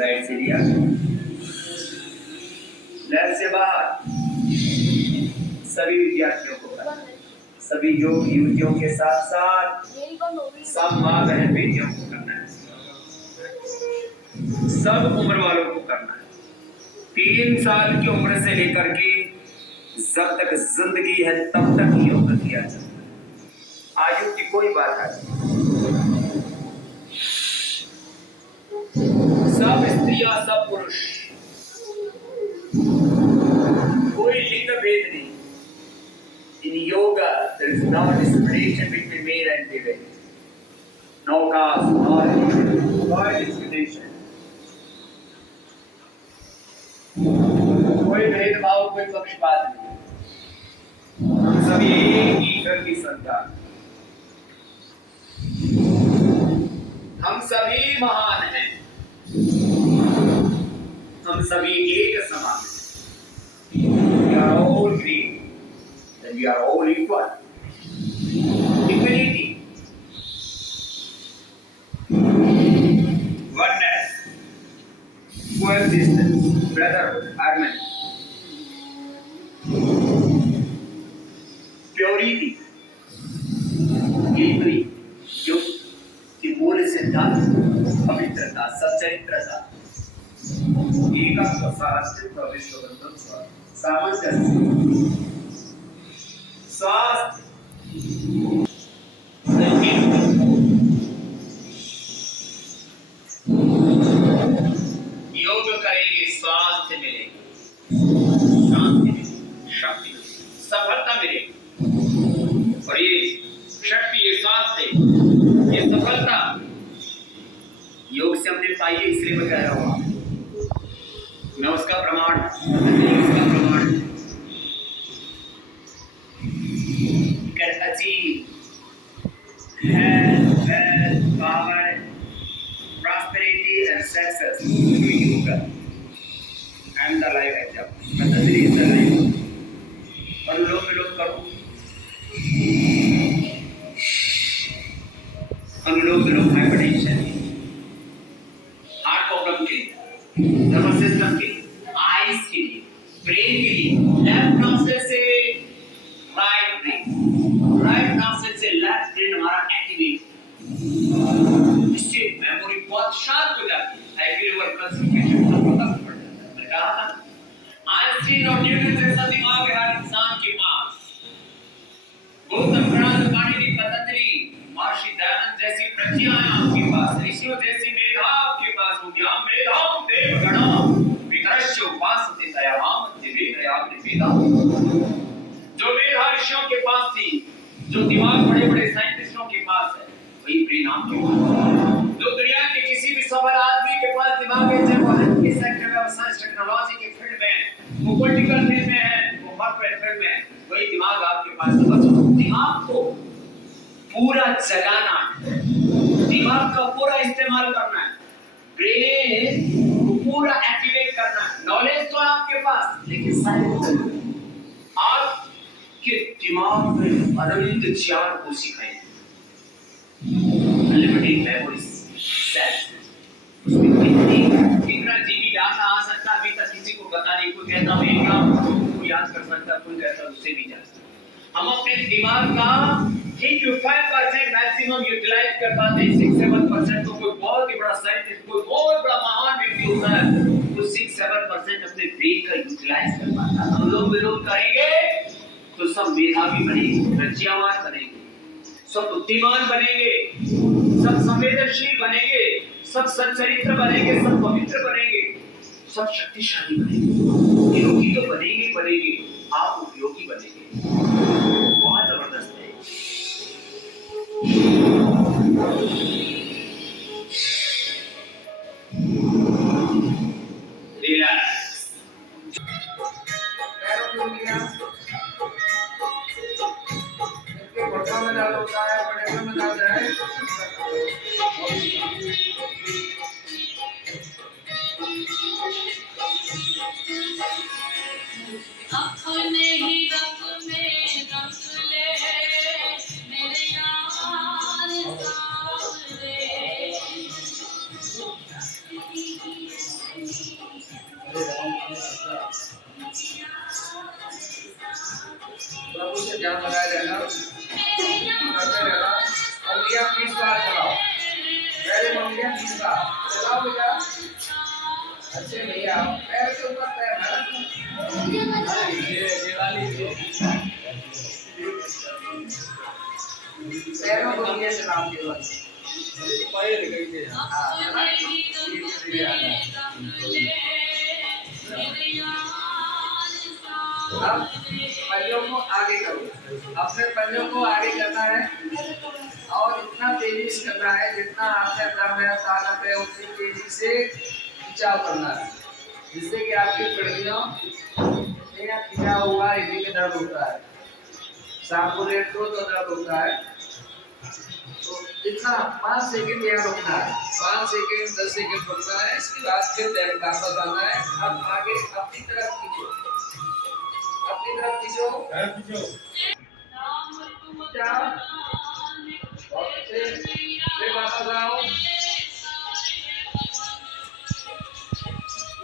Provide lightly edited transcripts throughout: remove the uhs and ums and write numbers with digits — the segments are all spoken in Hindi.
राइट से लिया, लेफ्ट से बाहर। सभी विद्यार्थियों को करना है, सभी योग युवतियों के साथ साथ सब माँ बहन बेटियों को करना है, सब उम्र वालों को करना है। 3 साल की उम्र से लेकर के जब तक जिंदगी है तब तक योग किया जाता है। आयु की कोई बात नहीं, सब स्त्रियां सब पुरुष, कोई लिंग भेद नहीं। In yoga, there is no discrimination between male and female. No caste, no religion, no discrimination. कोई भेदभाव, कोई पक्षपात नहीं। हम सभी एक ही घर की संतान, हम सभी महान हैं, हम सभी एक समान हैं। We are all great. Then we are all equal. Equality, oneness, coexistence, brotherhood, harmony, purity, unity, युक्त की मूल सिद्धांत, पवित्रता, सच्चरित्रता, एकत्व, साहस्तित्व, विश्वबंधुत्व, सामंजस्य, स्वास्थ्य, योग करेंगे स्वास्थ्य मिलेगा, शांति मिलेगी, शक्ति मिलेगी, सफलता मिलेगी। और ये शक्ति, ये स्वास्थ्य, ये सफलता योग से हमने पाई है, इसलिए मैं कह रहा हूँ, मैं उसका प्रमाण, उसका प्रमाण can achieve health, wealth, power, prosperity and success through yoga. I am the life example. Patanjali is the life. अनुलोम विलोम करो, अनुलोम विलोम हाइपरटेंशन, हार्ट प्रॉब्लम के लिए, नर्वस सिस्टम के लिए, आईज के लिए, ब्रेन के लिए, लेफ्ट नॉस्ट्रिल से राइट ब्रेन, राइट नॉस्ट्रिल से लेफ्ट ब्रेन हमारा एक्टिवेट, इससे मेमोरी बहुत शार्प हो जाती है, एवरीवर कंसंट्रेशन का पता पड़ जाता है। मैंने कहा था आइंस्टीन और न्यूटन जैसा दिमाग है हर इंसान के पास, गौतम बुद्ध, पाणिनि, पतंजलि, महर्षि दयानंद जैसी प्रज्ञा है आपके पास, ऋषियों जैसी मेधा आपके पास हो गया। मेधाम देवगणम वितरश्च उपासते दयावाम दिव्ययाग्नि वेदा। जो मेधा ऋषियों के पास थी, जो दिमाग बड़े बड़े साइंटिस्टों के पास है, वही परिणाम के पास। जो दुनिया के किसी भी सफल आदमी के पास दिमाग है, चाहे वो हेल्थ के सेक्टर में, साइंस टेक्नोलॉजी के फील्ड में, वो पॉलिटिकल फील्ड में है, वो कॉर्पोरेट फील्ड में, वही दिमाग आपके पास है। बच्चों, दिमाग को पूरा जगाना है, दिमाग का पूरा इस्तेमाल करना है, ब्रेन को पूरा एक्टिवेट करना है। नॉलेज तो आपके पास, लेकिन साइंस आपके दिमाग में अनंत ज्ञान को सिखाएंगे, अनलिमिटेड मेमोरी सेल्स, उसमें कितना जीबी डाटा आ सकता है, अभी तक किसी को पता नहीं। कोई कहता है एक काम को याद कर सकता, कोई कहता है उससे भी ज्यादा। हम अपने दिमाग का 3-5% मैक्सिमम यूटिलाइज कर पाते हैं, 6-7% तो कोई बहुत ही बड़ा साइंटिस्ट, कोई बहुत बड़ा महान व्यक्ति होता है, तो 6-7% अपने ब्रेन का यूटिलाइज कर पाता है। हम लोग विरोध करेंगे तो सब मेधावी बनेंगे, प्रज्ञावान बनेंगे, सब बुद्धिमान बनेंगे, सब संवेदनशील बनेंगे, सब सच्चरित्र बनेंगे, सब पवित्र बनेंगे, सब शक्तिशाली बनेंगे। योगी तो बनेंगे बनेंगे, आप उपयोगी बनेंगे। बहुत जबरदस्त है। रिलैक्स, पैरों को लिया, इसके घुटनों में दर्द होता है, बड़े में दर्द है, अपने ही रंग में रंग ले मेरे यार सावरे। ध्यान लगाया जाएगा, करते रहना। उंगलियां 20 बार चलाओ, पहले उंगलियां 20 बार चलाओ बेटा। अच्छे भैया पैर के ऊपर पैर ना रखो। ये वाली पैरों को नीचे चलाओ केवल। पैर गई है। अब पंजों को आगे करो, अपने पंजों को आगे करना है और इतना तेजी से करना है जितना आपके दम है, ताकत है, उतनी तेजी से खिंचाव करना है, जिससे कि आपकी पीढ़ियों में खिंचाव हुआ, इसी में दर्द होता है। शाम को लेट को तो दर्द होता है, तो इतना 5 सेकंड यहाँ रुकना है, 5 सेकंड 10 सेकंड रुकना है। इसके बाद फिर डायरेक्ट वापस आना है। अब आगे अपनी तरफ खींचो, अपनी तरफ खींचो, जाओ, बहुत अच्छे, फिर वापस आओ।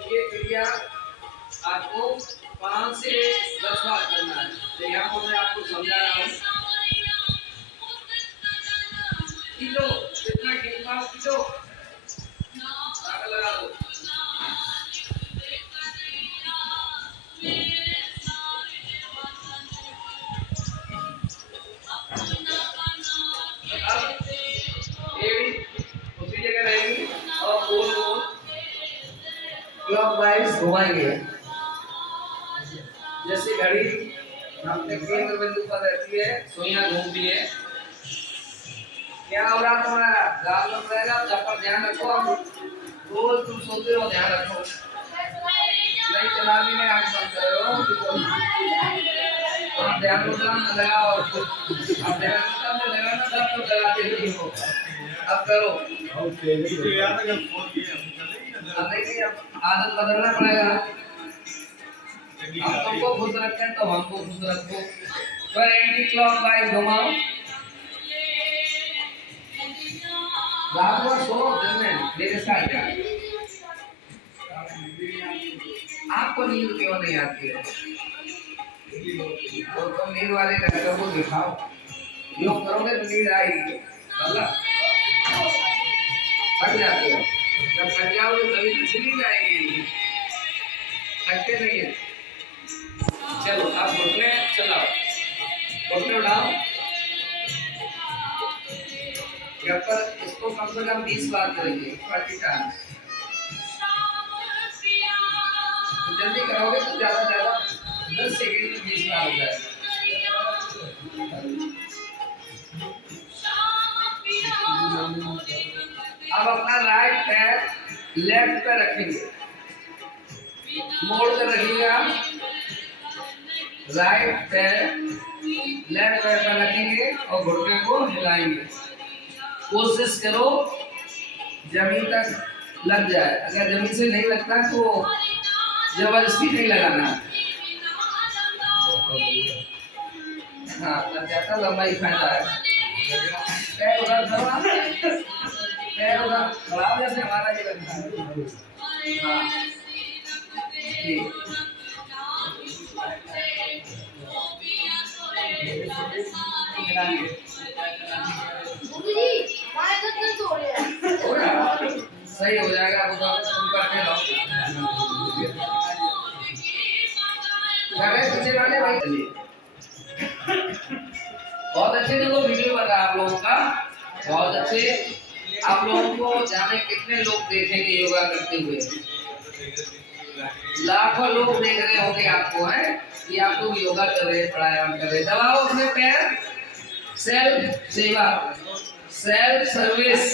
ये क्रिया आपको 5 से 10 बार करना है। तो यहाँ पर मैं आपको समझा रहा हूँ। खींचो, जितना खींच पाओ खींचो, ताकत लगा दो। अब एड़ी उसी जगह रहेगी और गोल गोल क्लॉकवाइज घुमाएंगे। जैसे घड़ी अपने केंद्र बिंदु पर रहती है, सुइयां घूमती है। क्या हो रहा तुम्हारा गाल में रहेगा, जब पर ध्यान रखो। रोज तुम सोते हो, ध्यान रखो। नहीं चलाने में आग बंद करो, आप ध्यान लगाओ। आप ध्यान लगाना तब तो लगाते नहीं हो। अब करो। अब देखिए, अब आदत बदलना पड़ेगा। अब तुमको खुश रखते हैं तो हमको खुश रखो। पर एंटी क्लॉकवाइज घुमाओ। रात को सो दिन में मेरे साथ जाए। आपको नींद क्यों नहीं आती है? तो नींद वाले डॉक्टर को दिखाओ। योग करोगे तो नींद आएगी, हट जाती है। जब थक जाओगे तभी तो नींद आएगी, थकते नहीं है। चलो आप घुटने चलाओ, घुटने उठाओ। यहाँ पर इसको कम से कम 20 बार करेंगे, 40 टाइम्स। तो जल्दी करोगे तो ज्यादा 10 सेकंड में 20 बार हो जाएगा। अब अपना राइट पैर लेफ्ट पे रखेंगे, मोड़ कर रखिएगा। राइट पैर लेफ्ट पैर पर रखेंगे और घुटने को हिलाएंगे। कोशिश करो जमीन तक लग जाए। अगर जमीन से नहीं लगता तो जबरदस्ती नहीं लगाना। हाँ, लग जाता, लंबाई फायदा है। पैर उधर दबा, पैर उधर बढ़ाओ जैसे हमारा ये लगता है। हाँ, ठीक। सही हो जाएगा। अब तुम करके लो। पीछे वाले भाई बहुत अच्छे देखो वीडियो बन रहा है आप लोगों का, बहुत अच्छे। आप लोगों को जाने कितने लोग देखेंगे योगा करते हुए। लाखों लोग देख रहे होंगे आपको, है कि आप लोग योगा कर रहे हैं, प्राणायाम कर रहे हैं। दबाओ अपने पैर। सेल्फ सेवा, सेल्फ सर्विस,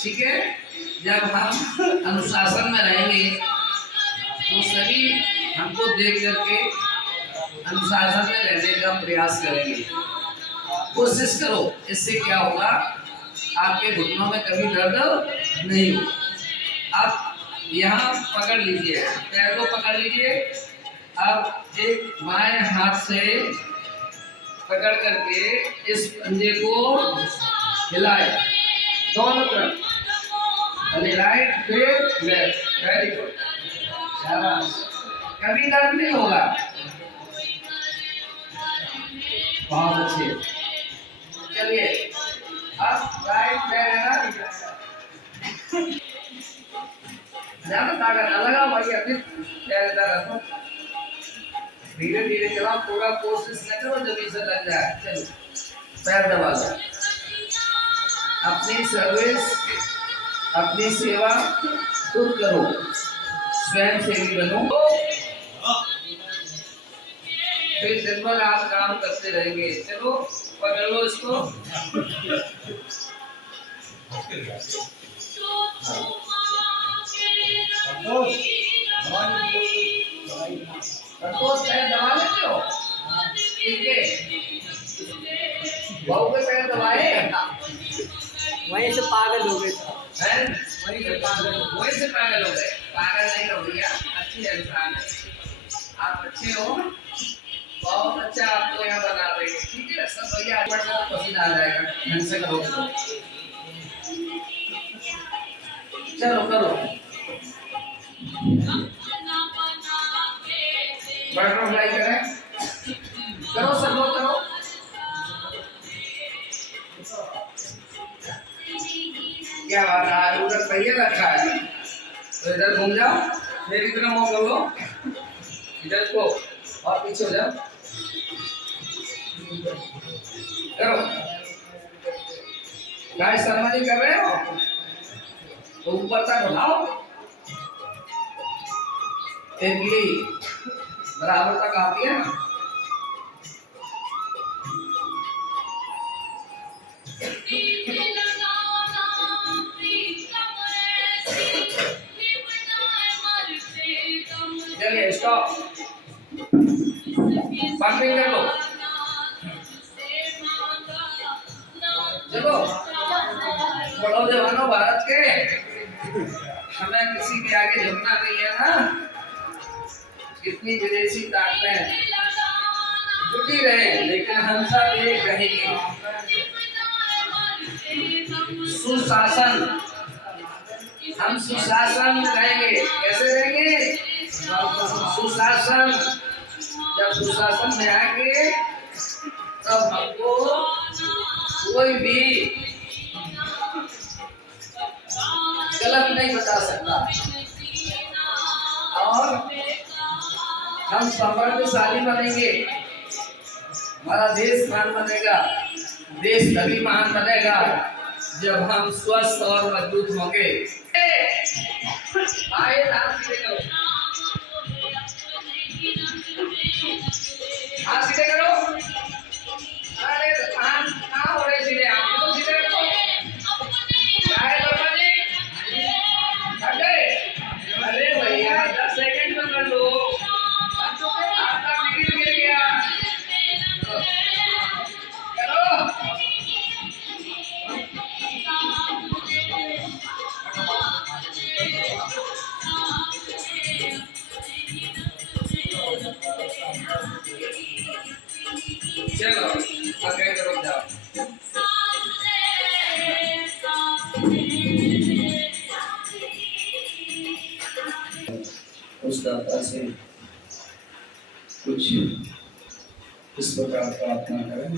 ठीक है। जब हम अनुशासन में रहेंगे तो सभी हमको देख करके अनुशासन में रहने का प्रयास करेंगे। कोशिश करो, इससे क्या होगा, आपके घुटनों में कभी दर्द नहीं हो। आप यहाँ पकड़ लीजिए, पैर को पकड़ लीजिए। अब एक बाएं हाथ से पकड़ करके इस पंजे को हिलाए दोनों तरफ, पहले राइट फिर लेफ्ट। वेरी गुड, शाबाश। कभी दर्द नहीं होगा। बहुत अच्छे। चलिए अब राइट पैर है ना, ज्यादा ताकत ना लगाओ भाई, अभी पैर इधर रखो, धीरे धीरे चलाओ, पूरा कोशिश न करो जमीन से लग जाए। चलो पैर दबा लो। अपनी सर्विस, अपनी सेवा खुद करो, स्वयं सेवी बनो, फिर दिन भर आप काम करते रहेंगे। चलो पकड़ लो इसको। संतोष पैर दबा लेते हो? ठीक है, बहू के पैर दबाए, वहीं से पागल हो गए हैं? वहीं से पागल हो गए। पागल नहीं हो गया, अच्छी इंसान है, आप अच्छे हो, बहुत अच्छा आपको यहाँ बना देंगे। ठीक है, सब भैया आगे बढ़ना तो पसीना आ जाएगा, ढंग से करो। चलो करो, बटरफ्लाई करें, करो सब लोग करो। क्या बात है, उधर पहिए रखा है तो इधर घूम जाओ, मेरी तरफ मुंह करो, इधर को और पीछे हो जाओ, करो। गाइस शर्मा जी कर रहे हो तो ऊपर तक उठाओ, इडली बराबर तक आती है ना। चलिए स्टॉप, पंपिंग कर लो। चलो बड़ो जवानों भारत के, हमें किसी के आगे झुकना नहीं है ना। कितनी विदेशी ताकतें जुटी रहे लेकिन हम सब एक रहेंगे। सुशासन, हम सुशासन में रहेंगे। कैसे रहेंगे? सुशासन, जब सुशासन में आएंगे तब हमको कोई भी गलत नहीं बता सकता और हम समृद्धशाली बनेंगे। हमारा देश महान बनेगा। देश तभी महान बनेगा जब हम स्वस्थ और मजबूत होंगे। आए हाथ सीधे करो, हाथ सीधे करो। अरे हाथ कहाँ हो रहे सीधे, हाथ तो सीधे रखो। आए बाबा जी, अरे भैया 10 सेकंड में कर लो, आपका विकेट गिर गया। करो चलो आगे करो जाओ। उस दाता से कुछ इस प्रकार प्रार्थना करें।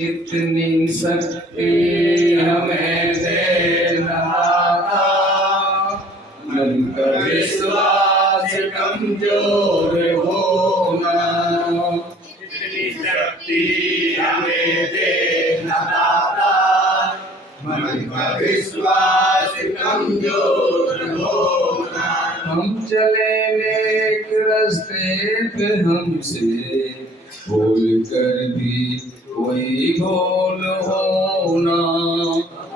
इतनी शक्ति हमें दे दाता, मन का विश्वास कमजोर होना। इतनी शक्ति हमें दे दाता, मन का विश्वास कमजोर होना। हम चले नेक रास्ते पे, हमसे भूल कर भी कोई भूल होना।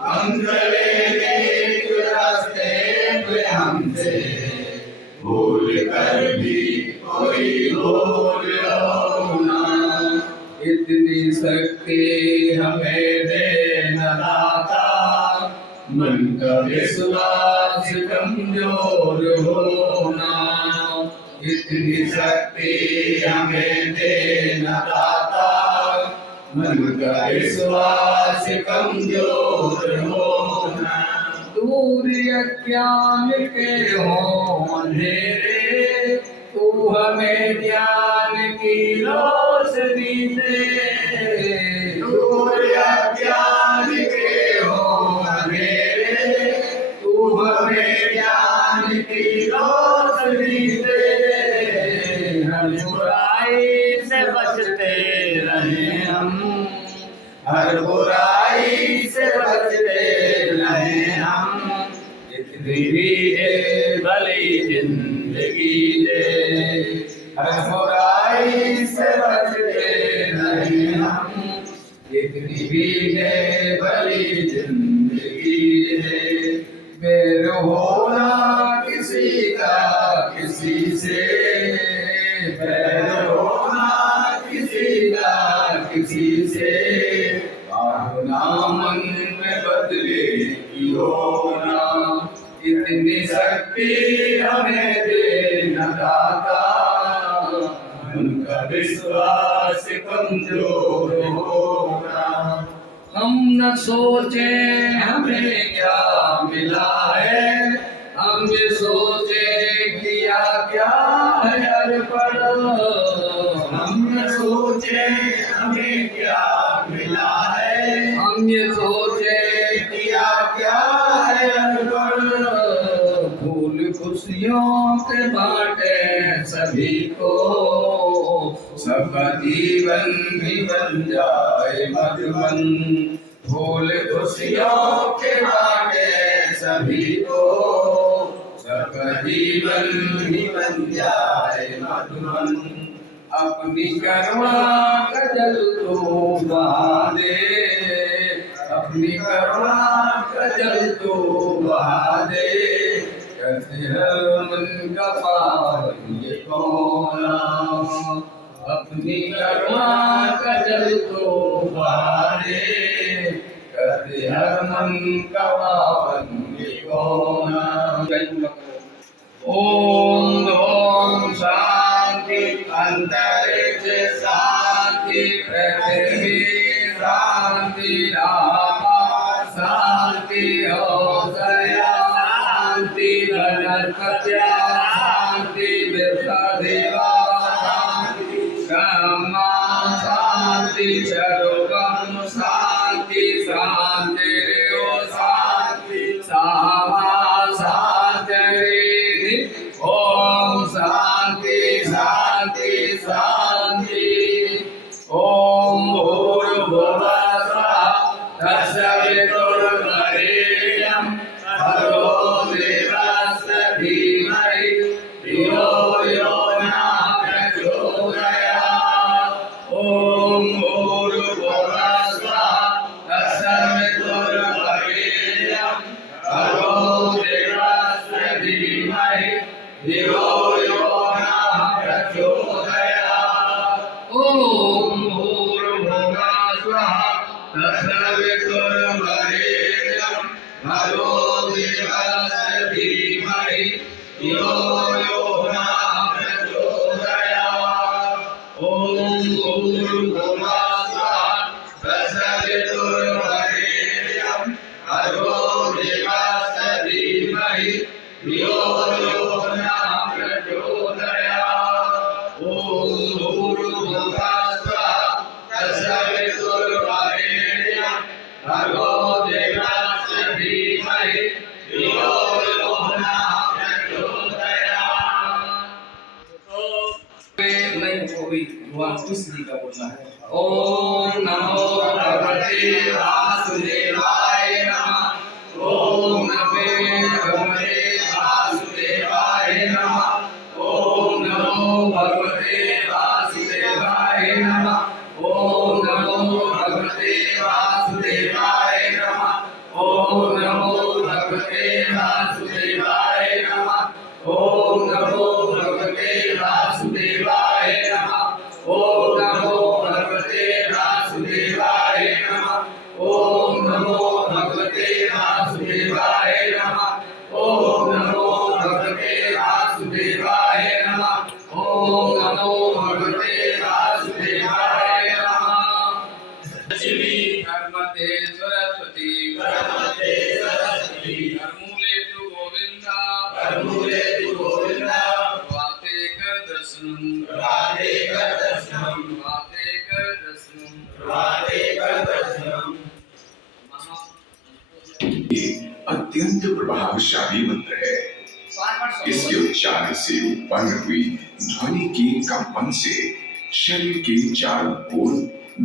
हम चले नेक रास्ते पे, हमसे भूल कर भी कोई भूल होना। इतनी शक्ति हमें देना दाता, मन का विश्वास कमजोर होना। इतनी शक्ति हमें देना दाता, मन का विश्वास कमजोर होना। दूर अज्ञान के हो अंधेरे, तू हमें ज्ञान की रोशनी नीते दूर अज्ञान के हो अंधेरे तू हमें ज्ञान की रोशनी दे हर बुराई से बचते रहे हम हर बुराई से बचते रहे हम इतनी भी है भली जिंदगी दे हर बुराई से बचते रहे हम इतनी भी है भली जिंदगी दे बैर होना किसी का किसी से बैर होना किसी का किसी से भावना मन में बदले की होना इतनी शक्ति हमें देना दाता उनका विश्वास कमजोर होना हम न सोचे हमें क्या मिला है हम ये सोचे किया क्या है अर्पण हम न सोचे हमें क्या मिला है हम ये सोचे किया क्या है अर्पण फूल खुशियों के बांटे सभी को सबका जीवन भी बन जाए मधुबन फूल खुशियों के बांटे सभी को सबका जीवन भी बन जाए मधुबन अपनी करुणा का जल तो बहा दे अपनी करुणा का जल तो बहा दे कहते हैं मन का पावन ये कौन अपनी करुणा का जल तो बहा दे कहते हर मन का पावन ये कौन ओम ओम शांति अंतरिक्ष शांति पृथ्वी शांति आकाश शांति औषया शांति वनस्पत्य शांति विश्वदेवा शांति ब्रह्मा शांति सर्वं शांति शांति शांति सामा शांति ओम शांति शांति शांति ओम भूर्भुवः स्वः तत्सवितुर्वरेण्यं भर्गो देवस्य धीमहि धियो यो न प्रचोदयात् ओम भूर्भुवः स्वः तत्सवितुर्वरेण्यं भर्गो देवस्य धीमहि धियो यो न प्रचोदयात् ओम भूर्भुवः स्वः तत्सवितुर्वरेण्यं भर्गो देवस्य धीमहि धियो यो न प्रचोदयात् ओम भूर्भुवः स्वः तत्सवितुर्वरेण्यं भर्गो देवस्य धीमहि धियो यो न प्रचोदयात् ओम भूर्भुवः स्वः तत्सवितुर्वरेण्यं भर्गो देवस्य धीमहि धियो यो न प्रचोदयात् नहीं कोई भगवान कृष्ण जी का बोलना है ओम नमो भगवते वासुदेवाय नमः ओम नमो भगवते वासुदेवाय नमः ओम नमो भगवते वासुदेवाय नमः ओम नमो भगवते वासुदेवाय नमः ओम नमो भगवते वासुदेवाय नमः ओम नमो भगवते वासुदेवाय नमः ओम नमो भगवते वासुदेवाय नमः ओम नमो भगवते वासुदेवाय नमः ओम नमो भगवते वासुदेवाय नमः ओम नमो भगवते वासुदेवाय नमः लक्ष्मी नर्मदे सरस्वती नर्मूले अत्यंत प्रभावशाली मंत्र है। इसके उच्चारण से उत्पन्न हुई ध्वनि के कंपन से शरीर के चारों ओर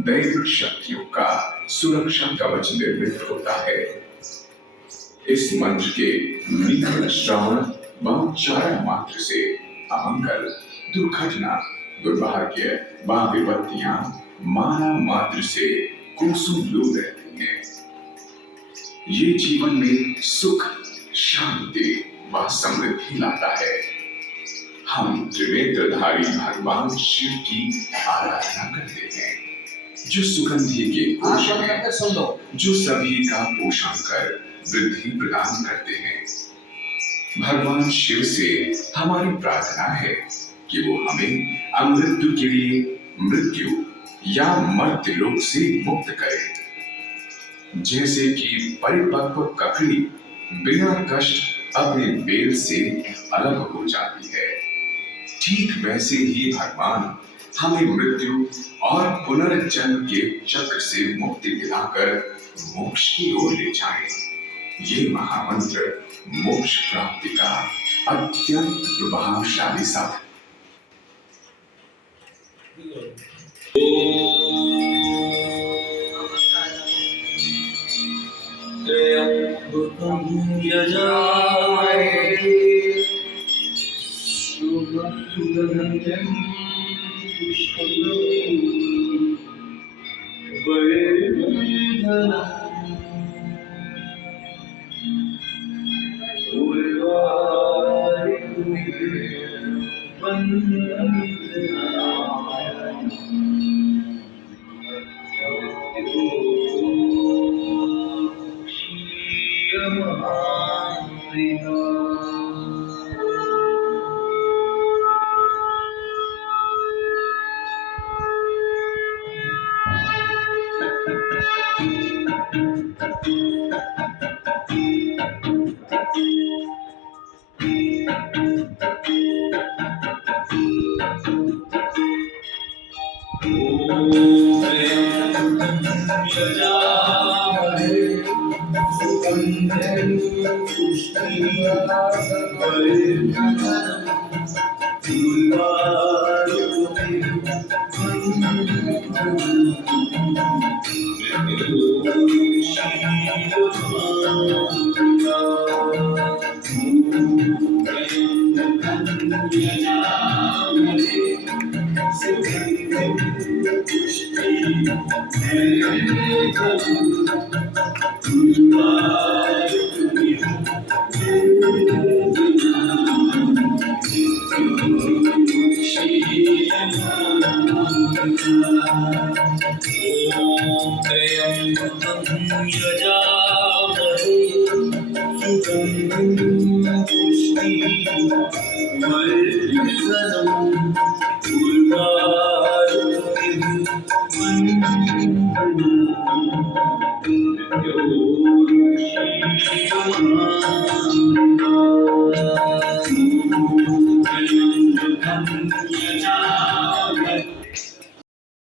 दैविक शक्तियों का सुरक्षा कवच निर्मित होता है। इस मंत्र के निकट श्रवण व उच्चारण मात्र से अमंगल, दुर्घटना, दुर्भाग्य व विपत्तियां माना मात्र से कोसों दूर रहती हैं। ये जीवन में सुख, शांति व समृद्धि लाता है। हम त्रिनेत्रधारी भगवान शिव की आराधना करते हैं, जो सुगंधि के कोश हैं, जो सभी का पोषण कर वृद्धि प्रदान करते हैं। भगवान शिव से हमारी प्रार्थना है कि वो हमें अमृत्यु के लिए मृत्यु या मर्त्य लोक से मुक्त करे। जैसे कि परिपक्व ककड़ी बिना कष्ट अपने बेल से अलग हो जाती है, ठीक वैसे ही भगवान हमें मृत्यु और पुनर्जन्म के चक्र से मुक्ति दिलाकर मोक्ष की ओर ले जाए। ये महामंत्र मोक्ष प्राप्ति का अत्यंत प्रभावशाली साधन। त्र्यंबकं यजामहे सुगन्धिं पुष्टिवर्धनम् Yajamale